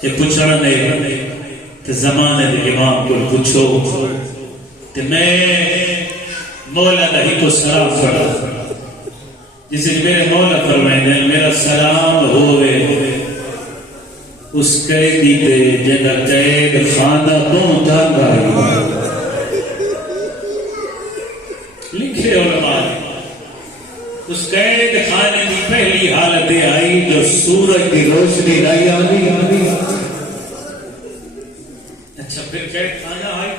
کہ پوچھنا نہیں تو زمانے دے امام کو پوچھو کہ میں مولا دا ہی کو سلام پڑھا جسے میرے مولا فرمائے میرا سلام ہوئے اس قیدی دے جنہ قید خانہ تو جانا ہے لکھے علماء اس قید خانے کی پہلی حالت آئی جو سورج کی روشنی نہیں آئی اچھا پھر قید خانہ آئی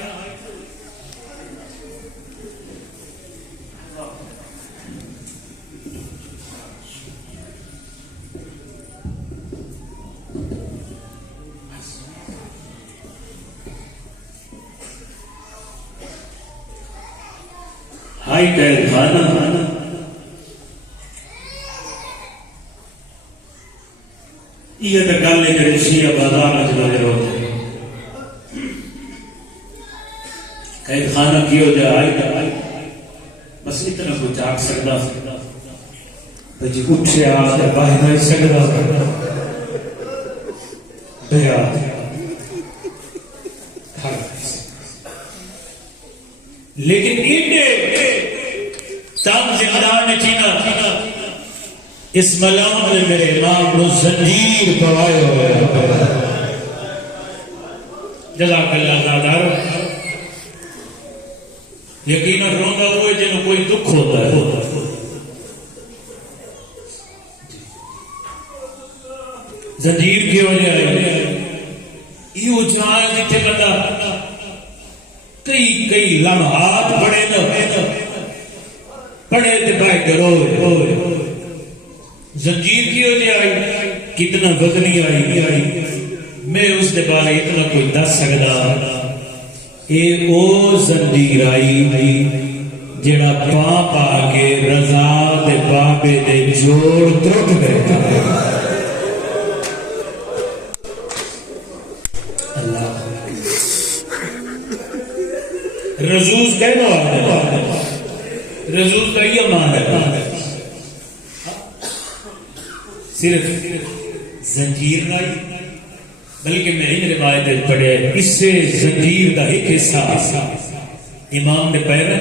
ہائی قید خانہ یہ تو گل ہے کہ شیعہ بازار میں لگے ہوتے قید خانہ کی ہو جائے بس اتنا کچھ آگ سکتا جی اٹھے آج باہر نہیں سکتا بے آج لیکن تام زندان نے چینا اس ملام نے میرے امام کو زنجیر پوائے ہوئے جزاک اللہ زادار یقیناً روندہ ہوئے جنہوں کوئی دکھ ہوتا ہے زنجیر کی وجہ ہے یہ اجھائے جتے بندہ کئی لمحات پڑے نہ پڑے تے بائی روئے زنجیر کی وجہ آئی کتنا وزنی آئی میں اس دے بارے اتنا کوئی دس سکتا اے او زنجیر آئی جڑا پا کے رضا دے بابے دے جوڑ ٹوٹ گئے رزوز کہنا ہے رزوز کا یہ معنی ہے صرف زنجیر نہیں بلکہ میں ان روایت پڑھے اس سے زنجیر کا ایک حصہ امام نے پیرا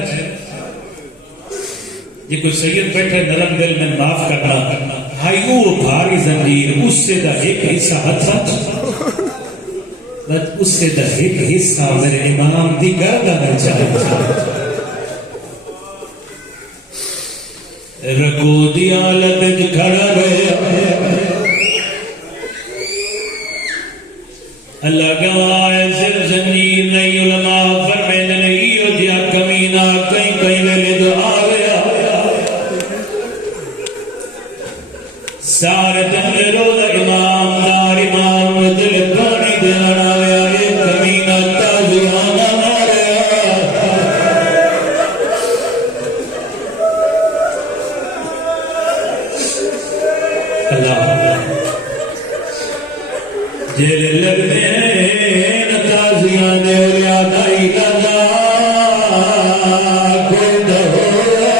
یہ کوئی سید بیٹھے نرم دل میں معاف کرنا ہائی وہ بھاری زنجیر اس سے کا ایک حصہ ہتھا اس سے دا ایک حصہ میرے امام دی گردن چاہتا رکو دی آلت کھڑا رہے اللہ گواہ صرف زنجیر نہیں علماء فرمائن نہیں ہو جیا کمینہ کہیں ویلے دو آویا سارے دن میں روزہ امام دار امام دل پانی دینا جیلے لگتے ہیں نتازیاں نے لیادائی لگا کھوڑ ہوا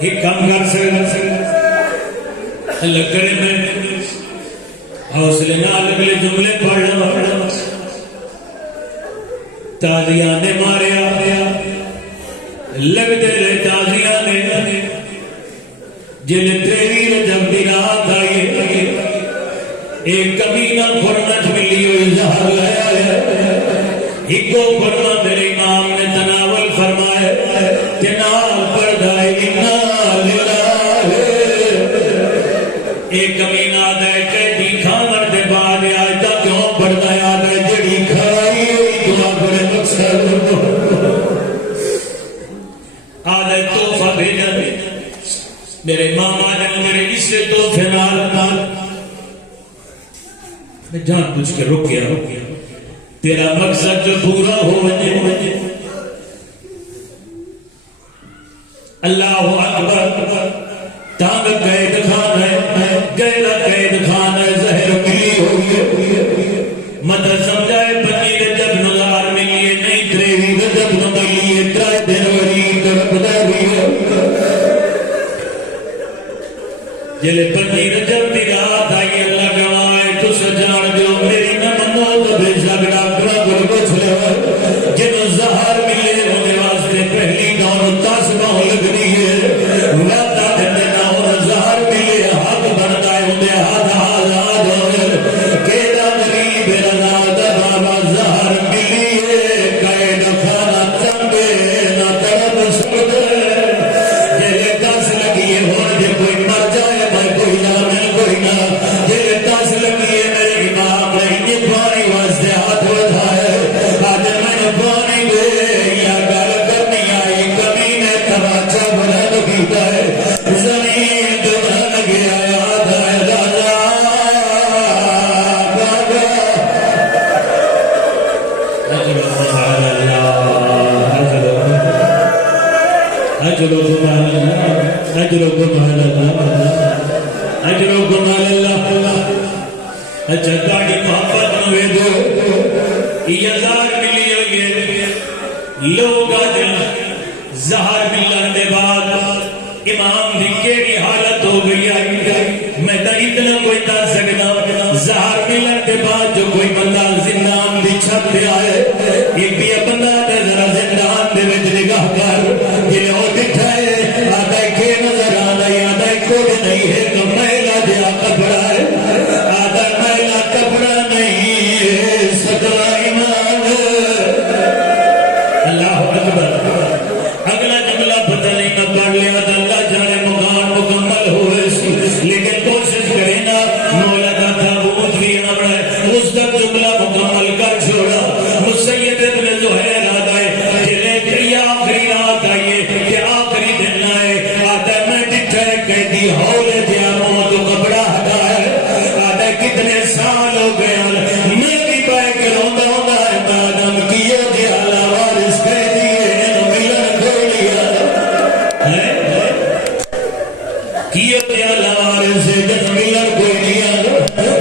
ایک کام کر سکتے اللہ کرے میں حوصلے نال ملے جملے پڑھنا تازیاں نے مارے آیا لگتے رہے تازیاں نے جنہیں تیری رجب دی رات آئی ایک کمینہ فرمت ملی ہوئی زہر لیا ہے ایک کو فرما میرے امام نے تناول فرمائے تنال پردائے انا للہ ایک کمینہ دائے قیدی کھانر دے بعد آئیتا کیوں پردائے آدھے جڑی کھائی ہوئی دعا کرے مقصد آدھے توفہ بھیجا میرے ماما نے میرے اس سے توفہ نال میں جان پوچھ کے رک گیا تیرا مقصد جو پورا ہو وجہ اللہ اکبر تانگ قید خانہ گہرا قید خانہ زہر ملی ہوئی مدر سمجھائے پنی رجب نظار ملیے نہیں تریوی رجب نہ ملیے ترائے دن وری طرف داری جلے پنجی رجب دی رات آئی اللہ گوائے تو سجان دیو میری نہ منو تو بے شک ڈاکٹرہ کو پوچھ لے جنہوں زہر ملے ہونے واسطے پہلی دور تاسبہ لگنی ہے وعدہ دینے نہ ہونا زہر ملے حق بنتا ہے ہونے حد آزاد ہوئے کیدہ غریب رضا دبابا زہر ملی ہے قید خانہ چنبے نہ طرف سکتے جلے دس لگی ہے ہونے جے کوئی مر جائے کوئی نہ میں کوئی نہ جلے دس لگی ہے میرے امام رہی پانی واسطے ہاتھ اٹھائے آج میں پانی دے یا گل کرنی آئی کمی نے تماچا بلند کیتا ہے زمین جو بھن گیا یاد ہے راجا بابا اجلو سبحان اللہ اجلو سبحان اللہ اجلو سبحان اللہ اجرو گنال اللہ اچھا داڑی محبت نوے دو یہ زہر ملی ہوئی ہے لوگ آجا زہر ملن دے بعد امام دی کیڑی حالت ہو گئی آئی میں تا اتنا کوئی تا سکنا زہر ملن دے بعد جو کوئی بندہ زندان دی چھت دے آئے ایک بھی بندہ دے ذرا زندان دے وچ نگاہ کر جنہیں وہ دکھائے آدھا کے نظر آنا آدھا کوئی نہیں ہے تو میلا دیا کپڑا ہے آدھا میلا کپڑا نہیں ہے سکرا ایمان اللہ اکبر اگلا جملہ پتہ نہیں میں پڑھ لیا اللہ جانے مقام مکمل ہوئے لیکن کوشش کریں نا مولا کا تابوت بھی آمڑا ہے اس تک جملہ مکمل کر چھوڑا مسید ابن زہیر آدھائے جلے کئی آخری رات آئیے کہ آخری دن آئے آدھا میں ڈٹھے قیدی ہولے دیا موت کپڑا ہٹائے آدھا کتنے سال ہو گیا میں بھی پائے کہ روندہ ہوندہ ہے مادم کیا دیا لاوارس قیدی ہے ملن کھولیا کیا دیا لاوارس جن ملن کوئی نہیں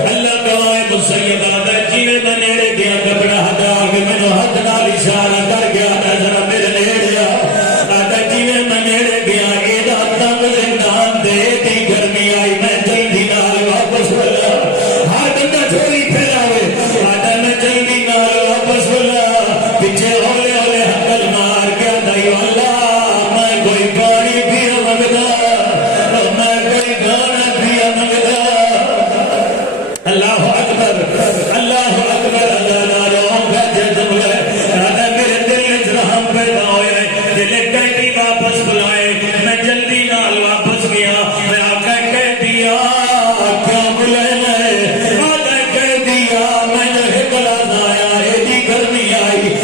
اللہ گوائے مسید آدھا جیوے میں نیڑے دیا کپڑا ہٹا کہ میں نے حد نال اشارہ کر گیا ذرا میرے نیڑے آدھا جیوے میں نیڑے گیا ایدہ تنگ زندان دے دی گرمی آئی میں جلدی نال واپس بلا ہر بندہ چھوڑی پھیلاوے آدھا میں جلدی نال واپس بلا پیچھے ہولے ہولے حقل مار کے دائی اللہ میں کوئی پانی بھی مگدا میں کوئی گانا بھی مگدا اللہ اکبر اللہ اکبر اللہ ناروں کا جذب ہے آدھا میرے دل رحم پیدا ہوئے دل قیدی واپس بلائے میں جلدی نال واپس گیا میں آقا کہہ دیا کیا بلانا ہے آقا کہہ دیا میں نے بلا دایا ایدی گرمی آئی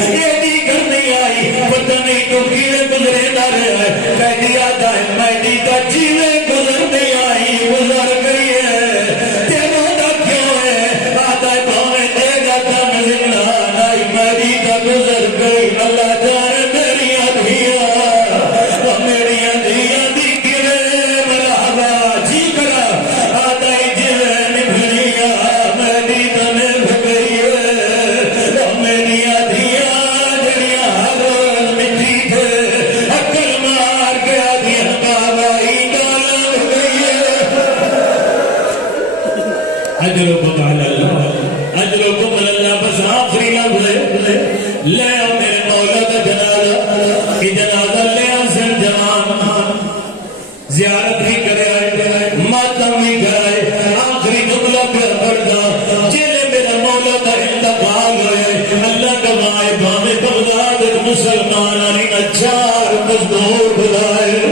پتہ نہیں تو کیوے گزرے نہ رہے کہہ دیا دائیں میں دیتا جیوے گزرنے آئی گزر گئی ہے تیروں دا کیوں ہے آدھا بھویں دے گا تم زندان آئی میں دیتا گزر گئی اللہ جانے میری ادھیا میری ادھیا دی گرے مرحبا جی کرا آدھا جیوے نبھنیا میں دیتا نبھ گئی ہے میری ادھیا جڑیاں ہر روز مٹی تھے عقل مار کے آدھیا بابا ایدہ لگ گئی ہے اجرکم علی اللہ اجرکم علی اللہ بس آخری لفظ ہے لے آؤ میرے مولا کا جنازہ کہ جنازہ لے آؤ سر جوان زیارت بھی کرے آئے ماتم بھی کرائے آخری جملہ پہ پڑھنا جیلے میرا مولا کا انتقال ہوئے اللہ کا مائے بامے بغداد مسلمان علی اچھار مزدور بلائے